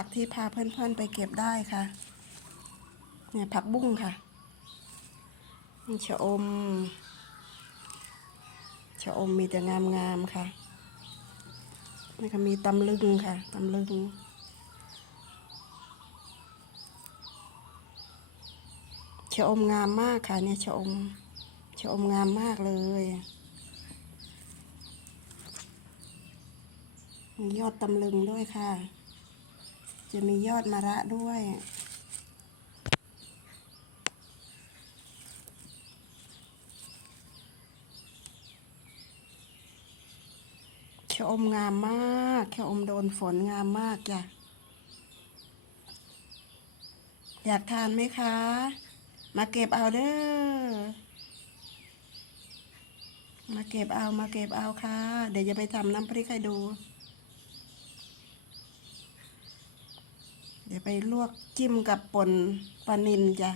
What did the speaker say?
ผักที่พาเพื่อนๆไปเก็บได้ค่ะ เนี่ยผักบุ้งค่ะชะอม ชะอมมีแต่งามๆค่ะนี่ก็มีตำลึงค่ะตำลึงชะอมงามมากค่ะเนี่ยชะอมชะอมงามมากเลยมียอดตำลึงด้วยค่ะ จะมียอดมะระด้วยชะอมงามมากชะอมโดนฝนงามมากจ้ะ อยากทานไหมคะ มาเก็บเอาเด้อ มาเก็บเอามาเก็บเอาค่ะ เดี๋ยวจะไปทำน้ำพริกให้ดู เดี๋ยวไปลวกจิ้มกับป่นปลานินจ้ะ